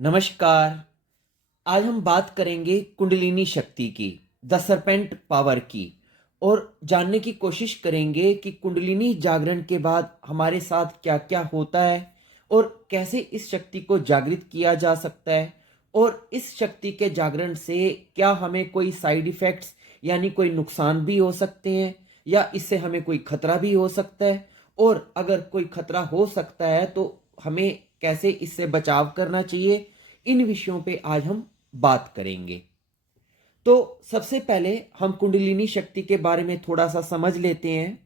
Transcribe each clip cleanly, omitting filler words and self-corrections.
नमस्कार। आज हम बात करेंगे कुंडलिनी शक्ति की, द सरपेंट पावर की, और जानने की कोशिश करेंगे कि कुंडलिनी जागरण के बाद हमारे साथ क्या-क्या होता है और कैसे इस शक्ति को जागृत किया जा सकता है, और इस शक्ति के जागरण से क्या हमें कोई साइड इफ़ेक्ट्स यानी कोई नुकसान भी हो सकते हैं या इससे हमें कोई खतरा भी हो सकता है, और अगर कोई खतरा हो सकता है तो हमें कैसे इससे बचाव करना चाहिए। इन विषयों पे आज हम बात करेंगे। तो सबसे पहले हम कुंडलिनी शक्ति के बारे में थोड़ा सा समझ लेते हैं।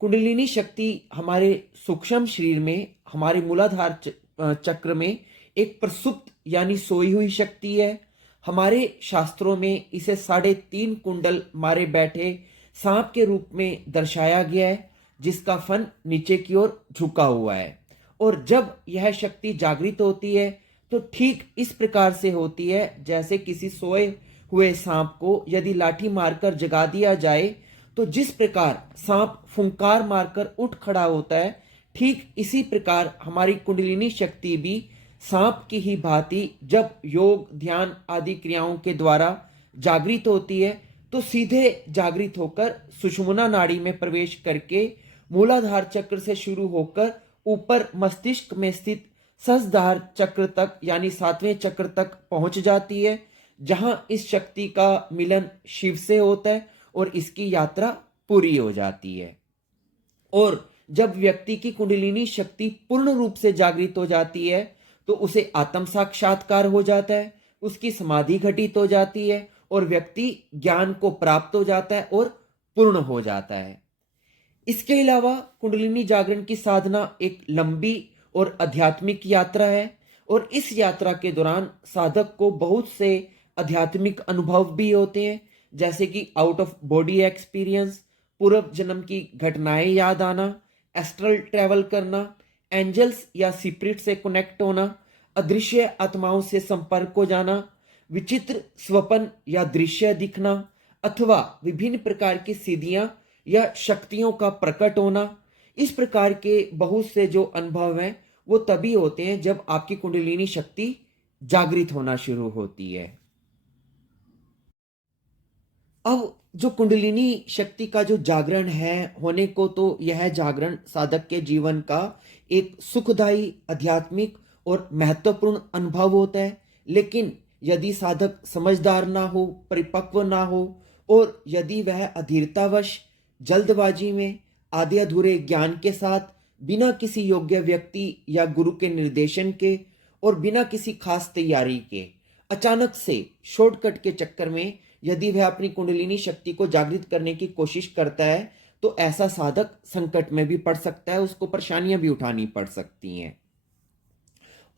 कुंडलिनी शक्ति हमारे सूक्ष्म शरीर में, हमारे मूलाधार चक्र में एक प्रसुप्त यानी सोई हुई शक्ति है। हमारे शास्त्रों में इसे 3.5 कुंडल मारे बैठे सांप के रूप में दर्शाया गया है, जिसका फन नीचे की ओर झुका हुआ है। और जब यह शक्ति जागृत होती है तो ठीक इस प्रकार से होती है जैसे किसी सोए हुए सांप को यदि लाठी मारकर जगा दिया जाए तो जिस प्रकार सांप फुंकार मारकर उठ खड़ा होता है, ठीक इसी प्रकार हमारी कुंडलिनी शक्ति भी सांप की ही भांति जब योग ध्यान आदि क्रियाओं के द्वारा जागृत होती है तो सीधे जागृत होकर सुषुम्ना नाड़ी में प्रवेश करके मूलाधार चक्र से शुरू होकर ऊपर मस्तिष्क में स्थित सहस्त्रधार चक्र तक यानी 7वें चक्र तक पहुंच जाती है, जहां इस शक्ति का मिलन शिव से होता है और इसकी यात्रा पूरी हो जाती है। और जब व्यक्ति की कुंडलिनी शक्ति पूर्ण रूप से जागृत हो जाती है तो उसे आत्म साक्षात्कार हो जाता है, उसकी समाधि घटित हो जाती है और व्यक्ति ज्ञान को प्राप्त हो जाता है और पूर्ण हो जाता है। इसके अलावा कुंडलिनी जागरण की साधना एक लंबी और आध्यात्मिक यात्रा है, और इस यात्रा के दौरान साधक को बहुत से आध्यात्मिक अनुभव भी होते हैं, जैसे कि आउट ऑफ बॉडी एक्सपीरियंस, पूर्व जन्म की घटनाएं याद आना, एस्ट्रल ट्रैवल करना, एंजल्स या स्पिरिट से कनेक्ट होना, अदृश्य आत्माओं से संपर्क हो जाना, विचित्र स्वप्न या दृश्य दिखना, अथवा विभिन्न प्रकार की सिद्धियां या शक्तियों का प्रकट होना। इस प्रकार के बहुत से जो अनुभव हैं वो तभी होते हैं जब आपकी कुंडलिनी शक्ति जागृत होना शुरू होती है। अब जो कुंडलिनी शक्ति का जो जागरण है होने को, तो यह जागरण साधक के जीवन का एक सुखदायी आध्यात्मिक और महत्वपूर्ण अनुभव होता है। लेकिन यदि साधक समझदार ना हो, परिपक्व ना हो, और यदि वह अधीरतावश जल्दबाजी में आधे अधूरे ज्ञान के साथ बिना किसी योग्य व्यक्ति या गुरु के निर्देशन के और बिना किसी खास तैयारी के अचानक से शॉर्टकट के चक्कर में यदि वह अपनी कुंडलिनी शक्ति को जागृत करने की कोशिश करता है तो ऐसा साधक संकट में भी पड़ सकता है, उसको परेशानियां भी उठानी पड़ सकती हैं।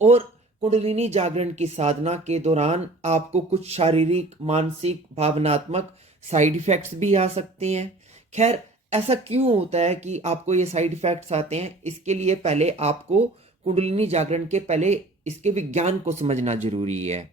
और कुंडलिनी जागरण की साधना के दौरान आपको कुछ शारीरिक, मानसिक, भावनात्मक साइड इफेक्ट्स भी आ सकते हैं। खैर, ऐसा क्यों होता है कि आपको ये साइड इफेक्ट्स आते हैं, इसके लिए पहले आपको कुंडलिनी जागरण के पहले इसके विज्ञान को समझना जरूरी है।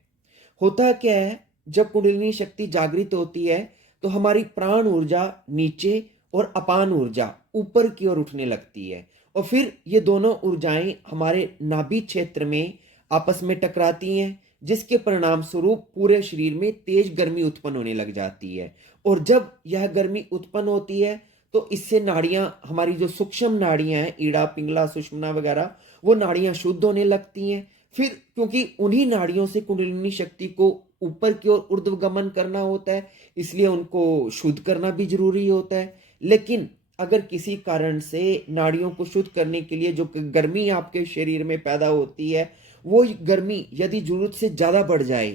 होता क्या है, जब कुंडलिनी शक्ति जागृत होती है तो हमारी प्राण ऊर्जा नीचे और अपान ऊर्जा ऊपर की ओर उठने लगती है, और फिर ये दोनों ऊर्जाएं हमारे नाभि क्षेत्र में आपस में टकराती हैं, जिसके परिणाम स्वरूप पूरे शरीर में तेज गर्मी उत्पन्न होने लग जाती है। और जब यह गर्मी उत्पन्न होती है तो इससे नाड़ियां, हमारी जो सूक्ष्म नाड़ियां हैं, ईड़ा पिंगला सुषुम्ना वगैरह, वो नाड़ियां शुद्ध होने लगती हैं। फिर क्योंकि उन्हीं नाड़ियों से कुंडलिनी शक्ति को ऊपर की ओर ऊर्ध्वगमन करना होता है, इसलिए उनको शुद्ध करना भी जरूरी होता है। लेकिन अगर किसी कारण से नाड़ियों को शुद्ध करने के लिए जो गर्मी आपके शरीर में पैदा होती है, वो गर्मी यदि जरूरत से ज्यादा बढ़ जाए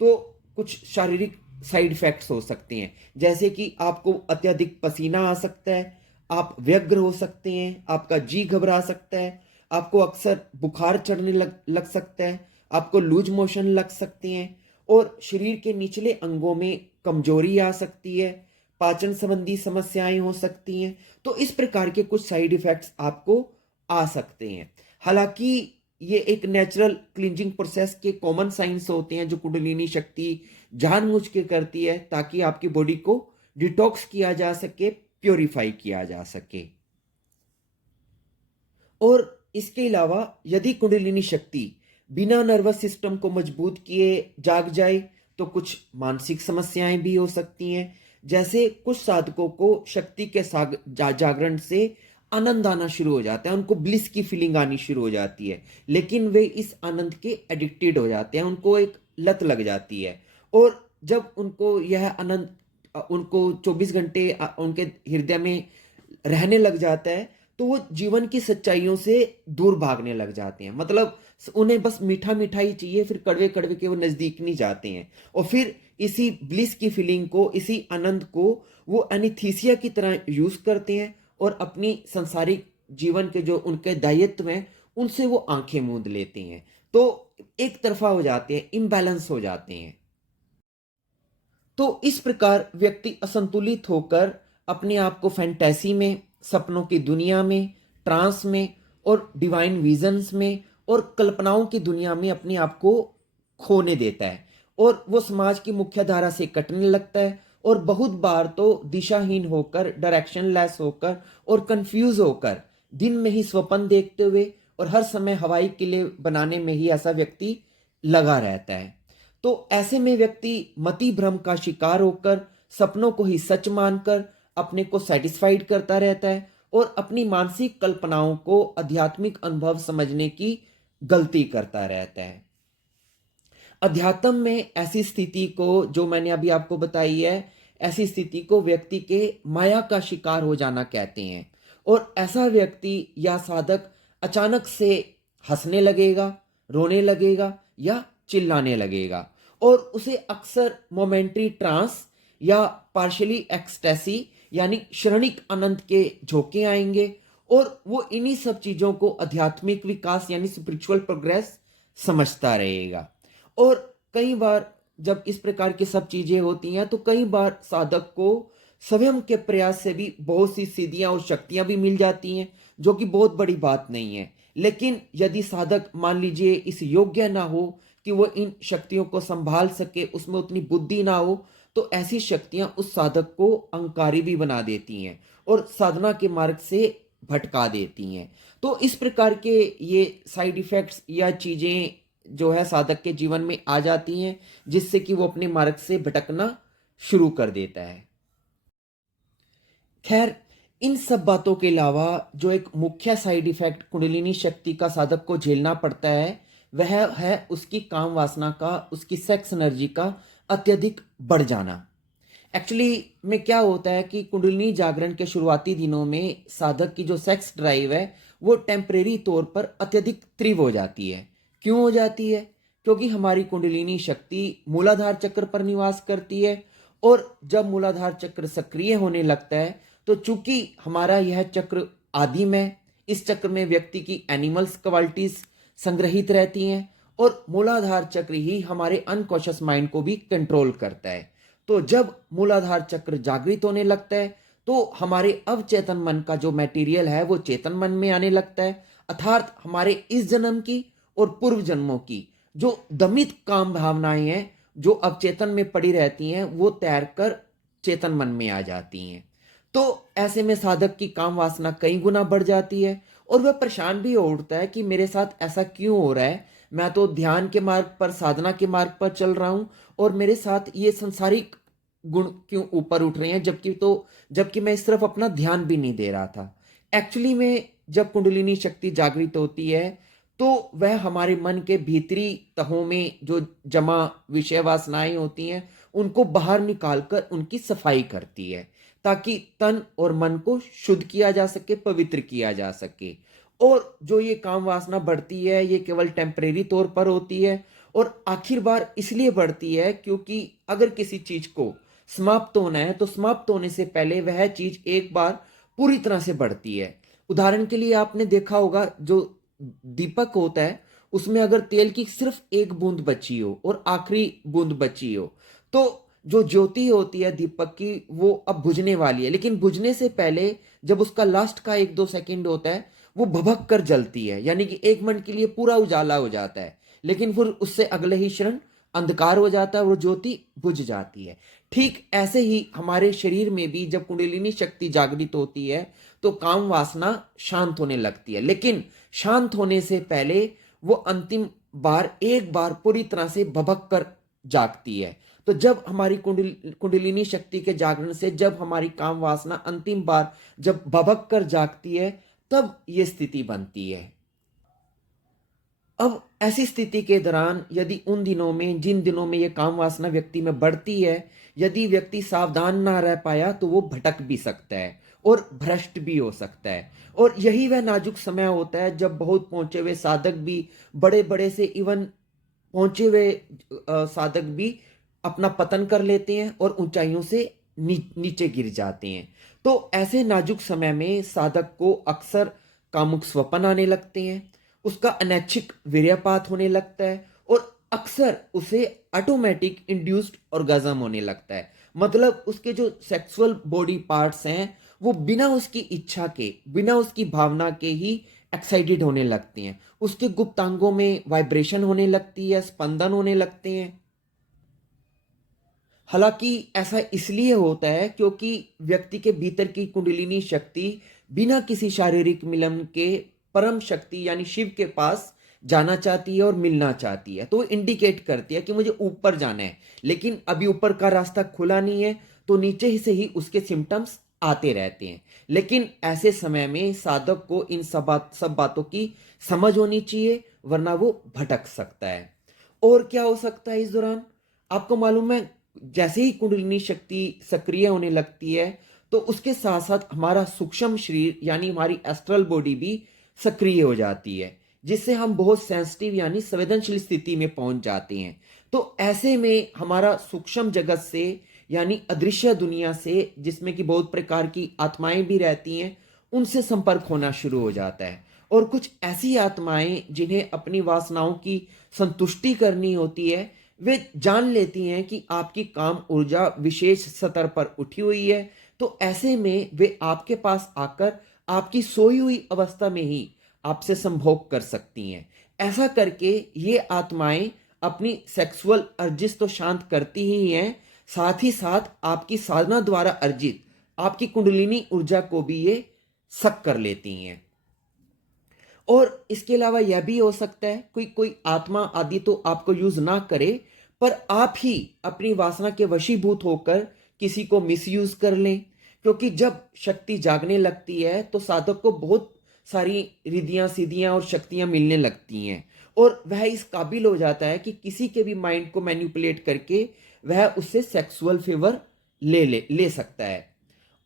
तो कुछ शारीरिक साइड इफेक्ट्स हो सकते हैं, जैसे कि आपको अत्यधिक पसीना आ सकता है, आप व्यग्र हो सकते हैं, आपका जी घबरा सकता है, आपको अक्सर बुखार चढ़ने लग सकता है, आपको लूज मोशन लग सकते हैं, और शरीर के निचले अंगों में कमजोरी आ सकती है, पाचन संबंधी समस्याएं हो सकती हैं। तो इस प्रकार के कुछ साइड इफेक्ट्स आपको आ सकते हैं। हालांकि ये एक नेचुरल क्लींजिंग प्रोसेस के कॉमन साइंस होते हैं जो कुंडलिनी शक्ति जानबूझ के करती है, ताकि आपकी बॉडी को डिटॉक्स किया जा सके, प्योरीफाई किया जा सके। और इसके अलावा यदि कुंडलिनी शक्ति बिना नर्वस सिस्टम को मजबूत किए जाग जाए तो कुछ मानसिक समस्याएं भी हो सकती हैं। जैसे कुछ साधकों को शक्ति के जागरण से आनंद आना शुरू हो जाता है, उनको ब्लिस की फीलिंग आनी शुरू हो जाती है, लेकिन वे इस आनंद के एडिक्टेड हो जाते हैं, उनको एक लत लग जाती है। और जब उनको यह आनंद उनको 24 घंटे उनके हृदय में रहने लग जाता है, तो वो जीवन की सच्चाइयों से दूर भागने लग जाते हैं। मतलब उन्हें बस मीठा मीठा ही चाहिए, फिर कड़वे कड़वे के वो नजदीक नहीं जाते हैं। और फिर इसी ब्लिस की फीलिंग को, इसी आनंद को वो एनीस्थीसिया की तरह यूज करते हैं और अपनी संसारिक जीवन के जो उनके दायित्व हैं उनसे वो आंखें मूंद लेते हैं। तो एक तरफा हो जाते हैं, इम्बैलेंस हो जाते हैं। तो इस प्रकार व्यक्ति असंतुलित होकर अपने आप को फैंटेसी में, सपनों की दुनिया में, ट्रांस में और डिवाइन विजन्स में और कल्पनाओं की दुनिया में अपने आप को खोने देता है और वो समाज की मुख्य धारा से कटने लगता है और बहुत बार तो दिशाहीन होकर, डायरेक्शनलेस होकर और कंफ्यूज होकर दिन में ही स्वप्न देखते हुए और हर समय हवाई किले बनाने में ही ऐसा व्यक्ति लगा रहता है। तो ऐसे में व्यक्ति मति भ्रम का शिकार होकर सपनों को ही सच मानकर अपने को सेटिस्फाइड करता रहता है और अपनी मानसिक कल्पनाओं को आध्यात्मिक अनुभव समझने की गलती करता रहता है। अध्यात्म में ऐसी स्थिति को, जो मैंने अभी आपको बताई है, ऐसी स्थिति को व्यक्ति के माया का शिकार हो जाना कहते हैं। और ऐसा व्यक्ति या साधक अचानक से हंसने लगेगा, रोने लगेगा या चिल्लाने लगेगा और उसे अक्सर मोमेंट्री ट्रांस या पार्शियली एक्सटेसी यानी क्षणिक आनंद के झोंके आएंगे और वो इन्हीं सब चीजों को आध्यात्मिक विकास यानी स्पिरिचुअल प्रोग्रेस समझता रहेगा। और कई बार जब इस प्रकार की सब चीजें होती हैं तो कई बार साधक को स्वयं के प्रयास से भी बहुत सी सिद्धियां और शक्तियां भी मिल जाती हैं, जो कि बहुत बड़ी बात नहीं है। लेकिन यदि साधक मान लीजिए इस योग्य ना हो कि वो इन शक्तियों को संभाल सके, उसमें उतनी बुद्धि ना हो, तो ऐसी शक्तियां उस साधक को अहंकारी भी बना देती हैं और साधना के मार्ग से भटका देती हैं। तो इस प्रकार के ये साइड इफेक्ट्स या चीजें जो है साधक के जीवन में आ जाती हैं, जिससे कि वो अपने मार्ग से भटकना शुरू कर देता है। खैर, इन सब बातों के अलावा जो एक मुख्य साइड इफेक्ट कुंडलिनी शक्ति का साधक को झेलना पड़ता है वह है उसकी काम वासना का, उसकी सेक्स एनर्जी का अत्यधिक बढ़ जाना। एक्चुअली में क्या होता है कि कुंडलिनी जागरण के शुरुआती दिनों में साधक की जो सेक्स ड्राइव है वो टेम्परेरी तौर पर अत्यधिक तीव्र हो जाती है। क्यों हो जाती है? क्योंकि हमारी कुंडलिनी शक्ति मूलाधार चक्र पर निवास करती है और जब मूलाधार चक्र सक्रिय होने लगता है तो चूंकि हमारा यह चक्र आदिम है, इस चक्र में व्यक्ति की एनिमल्स क्वालिटीज संग्रहित रहती हैं और मूलाधार चक्र ही हमारे अनकॉन्शियस माइंड को भी कंट्रोल करता है। तो जब मूलाधार चक्र जागृत होने लगता है तो हमारे अवचेतन मन का जो मटेरियल है वो चेतन मन में आने लगता है, अर्थात हमारे इस जन्म की और पूर्व जन्मों की जो दमित काम भावनाएं हैं जो अवचेतन में पड़ी रहती हैं वो तैर कर चेतन मन में आ जाती हैं। तो ऐसे में साधक की काम वासना कई गुना बढ़ जाती है और वह परेशान भी हो उठता है कि मेरे साथ ऐसा क्यों हो रहा है, मैं तो ध्यान के मार्ग पर, साधना के मार्ग पर चल रहा हूं और मेरे साथ ये संसारिक गुण क्यों ऊपर उठ रहे हैं, जबकि मैं इस तरफ अपना ध्यान भी नहीं दे रहा था। एक्चुअली में जब कुंडलिनी शक्ति जागृत होती है तो वह हमारे मन के भीतरी तहों में जो जमा विषय वासनाएं होती हैं उनको बाहर निकालकर उनकी सफाई करती है ताकि तन और मन को शुद्ध किया जा सके, पवित्र किया जा सके। और जो ये काम वासना बढ़ती है ये केवल टेम्परेरी तौर पर होती है और आखिर बार इसलिए बढ़ती है क्योंकि अगर किसी चीज को समाप्त होना है तो समाप्त होने से पहले वह चीज एक बार पूरी तरह से बढ़ती है। उदाहरण के लिए आपने देखा होगा जो दीपक होता है उसमें अगर तेल की सिर्फ एक बूंद बची हो और आखिरी बूंद बची हो तो जो ज्योति होती है दीपक की वो अब बुझने वाली है, लेकिन बुझने से पहले जब उसका लास्ट का 1-2 सेकंड होता है वो भभक कर जलती है, यानी कि एक मिनट के लिए पूरा उजाला हो जाता है, लेकिन फिर उससे अगले ही क्षण अंधकार हो जाता है, वो ज्योति बुझ जाती है। ठीक ऐसे ही हमारे शरीर में भी जब कुंडलिनी शक्ति जागृत होती है तो काम वासना शांत होने लगती है, लेकिन शांत होने से पहले वो अंतिम बार एक बार पूरी तरह से भभक कर जागती है। तो जब हमारी कुंडलिनी शक्ति के जागरण से जब हमारी काम वासना अंतिम बार जब भभक कर जागती है, तब ये स्थिति बनती है। अब ऐसी स्थिति के दौरान यदि उन दिनों में जिन दिनों में ये काम वासना व्यक्ति में बढ़ती है, यदि व्यक्ति सावधान ना रह पाया तो वो भटक भी सकता है और भ्रष्ट भी हो सकता है। और यही वह नाजुक समय होता है जब बहुत पहुंचे हुए साधक भी, बड़े बड़े से इवन पहुंचे हुए साधक भी अपना पतन कर लेते हैं और ऊंचाइयों से नीचे गिर जाते हैं। तो ऐसे नाजुक समय में साधक को अक्सर कामुक स्वप्न आने लगते हैं, उसका अनैच्छिक वीर्यपात होने लगता है और अक्सर उसे ऑटोमेटिक इंड्यूस्ड ऑर्गेज्म होने लगता है। मतलब उसके जो सेक्सुअल बॉडी पार्ट्स हैं वो बिना उसकी इच्छा के, बिना उसकी भावना के ही एक्साइटेड होने लगते हैं। उसके गुप्तांगों में वाइब्रेशन होने लगती है, स्पंदन होने लगते हैं। हालांकि ऐसा इसलिए होता है क्योंकि व्यक्ति के भीतर की कुंडलिनी शक्ति बिना किसी शारीरिक मिलन के परम शक्ति यानी शिव के पास जाना चाहती है और मिलना चाहती है। तो वो इंडिकेट करती है कि मुझे ऊपर जाना है, लेकिन अभी ऊपर का रास्ता खुला नहीं है, तो नीचे ही से ही उसके सिम्टम्स आते रहते हैं। लेकिन ऐसे समय में साधक को इन सब बातों की समझ होनी चाहिए, वरना वो भटक सकता है। और क्या हो सकता है इस दौरान? आपको मालूम है, जैसे ही कुंडलिनी शक्ति सक्रिय होने लगती है तो उसके साथ साथ हमारा सूक्ष्म शरीर यानी हमारी एस्ट्रल बॉडी भी सक्रिय हो जाती है, जिससे हम बहुत सेंसिटिव यानी संवेदनशील स्थिति में पहुंच जाते हैं। तो ऐसे में हमारा सूक्ष्म जगत से यानी अदृश्य दुनिया से, जिसमें कि बहुत प्रकार की आत्माएं भी रहती हैं, उनसे संपर्क होना शुरू हो जाता है। और कुछ ऐसी आत्माएं जिन्हें अपनी वासनाओं की संतुष्टि करनी होती है, वे जान लेती हैं कि आपकी काम ऊर्जा विशेष स्तर पर उठी हुई है। तो ऐसे में वे आपके पास आकर आपकी सोई हुई अवस्था में ही आपसे संभोग कर सकती हैं। ऐसा करके ये आत्माएं अपनी सेक्सुअल अर्जिश तो शांत करती ही हैं, साथ ही साथ आपकी साधना द्वारा अर्जित आपकी कुंडलिनी ऊर्जा को भी ये सक कर लेती हैं। और इसके अलावा यह भी हो सकता है कोई कोई आत्मा आदि तो आपको यूज ना करे, पर आप ही अपनी वासना के वशीभूत होकर किसी को मिसयूज कर लें। क्योंकि जब शक्ति जागने लगती है तो साधक को बहुत सारी रिद्धियां सीधियां और शक्तियां मिलने लगती हैं और वह इस काबिल हो जाता है कि किसी के भी माइंड को मैनिपुलेट करके वह उससे सेक्सुअल फेवर ले सकता है।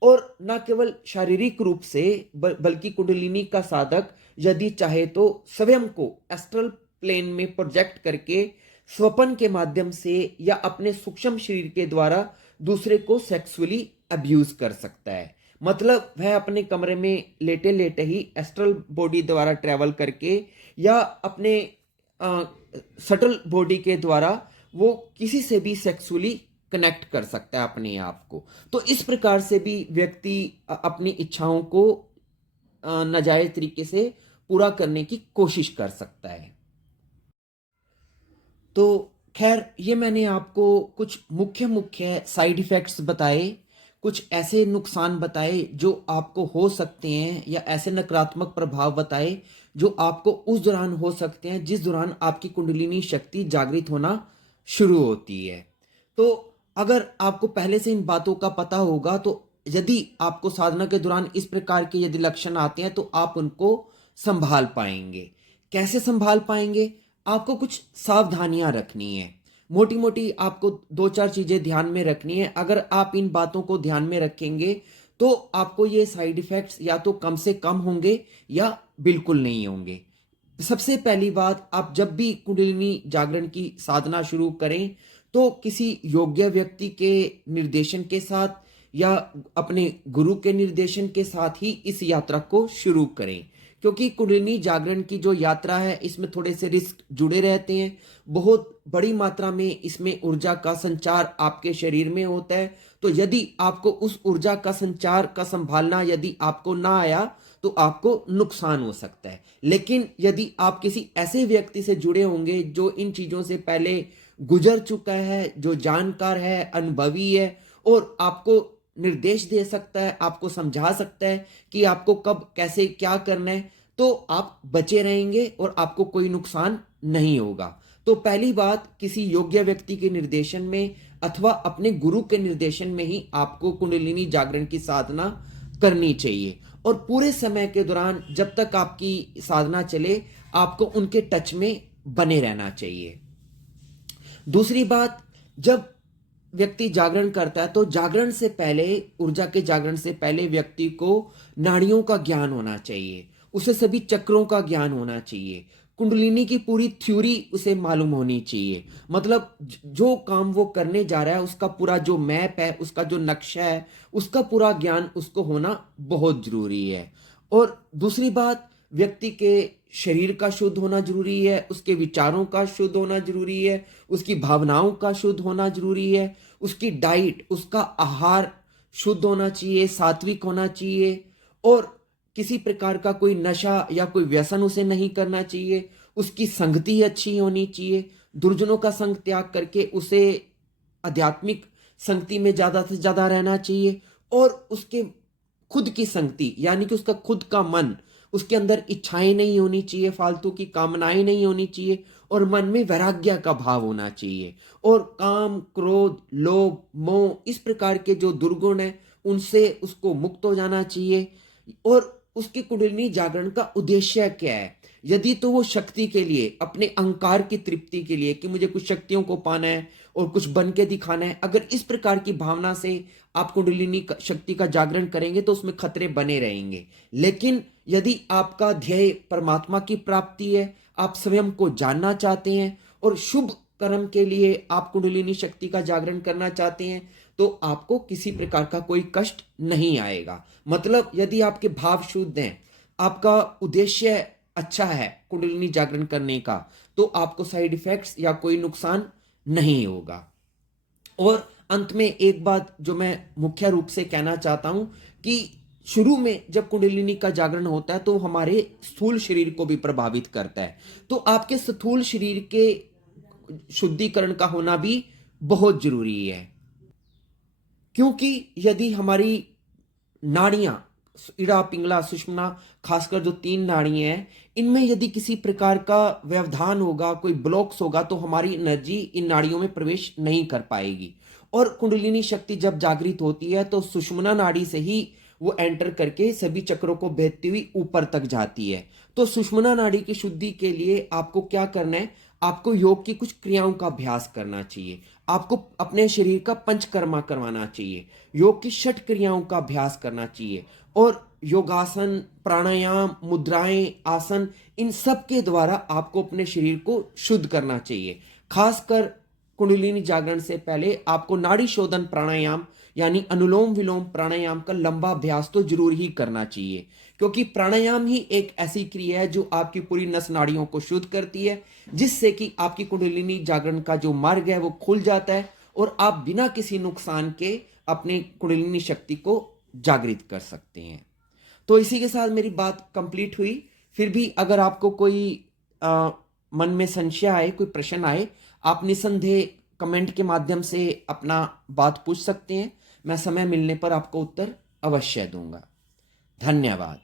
और न केवल शारीरिक रूप से बल्कि कुंडलिनी का साधक यदि चाहे तो स्वयं को एस्ट्रल प्लेन में प्रोजेक्ट करके स्वप्न के माध्यम से या अपने सूक्ष्म शरीर के द्वारा दूसरे को सेक्सुअली अब्यूज कर सकता है। मतलब वह अपने कमरे में लेटे लेटे ही एस्ट्रल बॉडी द्वारा ट्रेवल करके या अपने सटल बॉडी के द्वारा वो किसी से भी सेक्सुअली कनेक्ट कर सकता है अपने आप को। तो इस प्रकार से भी व्यक्ति अपनी इच्छाओं को नाजायज तरीके से पूरा करने की कोशिश कर सकता है। तो खैर, ये मैंने आपको कुछ मुख्य मुख्य साइड इफेक्ट्स बताए, कुछ ऐसे नुकसान बताए जो आपको हो सकते हैं, या ऐसे नकारात्मक प्रभाव बताए जो आपको उस दौरान हो सकते हैं जिस दौरान आपकी कुंडलिनी शक्ति जागृत होना शुरू होती है। तो अगर आपको पहले से इन बातों का पता होगा तो यदि आपको साधना के दौरान इस प्रकार के यदि लक्षण आते हैं तो आप उनको संभाल पाएंगे। कैसे संभाल पाएंगे? आपको कुछ सावधानियां रखनी है। मोटी मोटी आपको दो चार चीजें ध्यान में रखनी है। अगर आप इन बातों को ध्यान में रखेंगे तो आपको ये साइड इफेक्ट्स या तो कम से कम होंगे या बिल्कुल नहीं होंगे। सबसे पहली बात, आप जब भी कुंडलिनी जागरण की साधना शुरू करें तो किसी योग्य व्यक्ति के निर्देशन के साथ या अपने गुरु के निर्देशन के साथ ही इस यात्रा को शुरू करें। क्योंकि कुंडलिनी जागरण की जो यात्रा है इसमें थोड़े से रिस्क जुड़े रहते हैं। बहुत बड़ी मात्रा में इसमें ऊर्जा का संचार आपके शरीर में होता है। तो यदि आपको उस ऊर्जा का संचार का संभालना यदि आपको ना आया तो आपको नुकसान हो सकता है। लेकिन यदि आप किसी ऐसे व्यक्ति से जुड़े होंगे जो इन चीजों से पहले गुजर चुका है, जो जानकार है, अनुभवी है और आपको निर्देश दे सकता है, आपको समझा सकता है कि आपको कब कैसे क्या करना है, तो आप बचे रहेंगे और आपको कोई नुकसान नहीं होगा। तो पहली बात, किसी योग्य व्यक्ति के निर्देशन में अथवा अपने गुरु के निर्देशन में ही आपको कुंडलिनी जागरण की साधना करनी चाहिए। और पूरे समय के दौरान जब तक आपकी साधना चले, आपको उनके टच में बने रहना चाहिए। दूसरी बात, जब व्यक्ति जागरण करता है तो जागरण से पहले, ऊर्जा के जागरण से पहले व्यक्ति को नाड़ियों का ज्ञान होना चाहिए, उसे सभी चक्रों का ज्ञान होना चाहिए, कुंडलिनी की पूरी थ्योरी उसे मालूम होनी चाहिए। मतलब जो काम वो करने जा रहा है उसका पूरा जो मैप है, उसका जो नक्शा है, उसका पूरा ज्ञान उसको होना बहुत जरूरी है। और दूसरी बात, व्यक्ति के शरीर का शुद्ध होना जरूरी है, उसके विचारों का शुद्ध होना जरूरी है, उसकी भावनाओं का शुद्ध होना जरूरी है, उसकी डाइट, उसका आहार शुद्ध होना चाहिए, सात्विक होना चाहिए, और किसी प्रकार का कोई नशा या कोई व्यसन उसे नहीं करना चाहिए, उसकी संगति अच्छी होनी चाहिए, दुर्जनों का संग त्याग करके उसे आध्यात्मिक संगति में ज्यादा से ज्यादा रहना चाहिए, और उसके खुद की संगति यानी कि उसका खुद का मन, उसके अंदर इच्छाएं नहीं होनी चाहिए, फालतू की कामनाएं नहीं होनी चाहिए, और मन में वैराग्य का भाव होना चाहिए। और काम, क्रोध, लोभ, मोह, इस प्रकार के जो दुर्गुण है उनसे उसको मुक्त हो जाना चाहिए। और उसकी कुंडलिनी जागरण का उद्देश्य क्या है? यदि तो वो शक्ति के लिए, अपने अहंकार की तृप्ति के लिए कि मुझे कुछ शक्तियों को पाना है और कुछ बन के दिखाना है, अगर इस प्रकार की भावना से आप कुंडलिनी शक्ति का जागरण करेंगे तो उसमें खतरे बने रहेंगे। लेकिन यदि आपका ध्येय परमात्मा की प्राप्ति है, आप स्वयं को जानना चाहते हैं और शुभ कर्म के लिए आप कुंडलिनी शक्ति का जागरण करना चाहते हैं, तो आपको किसी प्रकार का कोई कष्ट नहीं आएगा। मतलब यदि आपके भाव शुद्ध हैं, आपका उद्देश्य अच्छा है कुंडलिनी जागरण करने का, तो आपको साइड इफेक्ट्स या कोई नुकसान नहीं होगा। और अंत में एक बात जो मैं मुख्य रूप से कहना चाहता हूं कि शुरू में जब कुंडलिनी का जागरण होता है तो हमारे स्थूल शरीर को भी प्रभावित करता है। तो आपके स्थूल शरीर के शुद्धिकरण का होना भी बहुत जरूरी है, क्योंकि यदि हमारी नाड़ियां, इड़ा, पिंगला, सुषुम्ना, खासकर जो 3 नाड़ियां हैं, इनमें यदि किसी प्रकार का व्यवधान होगा, कोई ब्लॉक्स होगा, तो हमारी एनर्जी इन नाड़ियों में प्रवेश नहीं कर पाएगी। और कुंडलिनी शक्ति जब जागृत होती है तो सुषुम्ना नाड़ी से ही वो एंटर करके सभी चक्रों को भेदती हुई ऊपर तक जाती है। तो सुषुम्ना नाड़ी की शुद्धि के लिए आपको क्या करना है? आपको योग की कुछ क्रियाओं का अभ्यास करना चाहिए, आपको अपने शरीर का पंचकर्मा करवाना चाहिए, योग की 6 क्रियाओं का अभ्यास करना चाहिए, और योगासन, प्राणायाम, मुद्राएं, आसन, इन सब के द्वारा आपको अपने शरीर को शुद्ध करना चाहिए। खासकर कुंडलिनी जागरण से पहले आपको नाड़ी शोधन प्राणायाम यानी अनुलोम विलोम प्राणायाम का लंबा अभ्यास तो जरूर ही करना चाहिए, क्योंकि प्राणायाम ही एक ऐसी क्रिया है जो आपकी पूरी नस नाड़ियों को शुद्ध करती है, जिससे कि आपकी कुंडलिनी जागरण का जो मार्ग है वो खुल जाता है और आप बिना किसी नुकसान के अपनी कुंडलिनी शक्ति को जागृत कर सकते हैं। तो इसी के साथ मेरी बात कंप्लीट हुई। फिर भी अगर आपको कोई मन में संशय आए, कोई प्रश्न आए, आप निसंदेह कमेंट के माध्यम से अपना बात पूछ सकते हैं। मैं समय मिलने पर आपको उत्तर अवश्य दूंगा। धन्यवाद।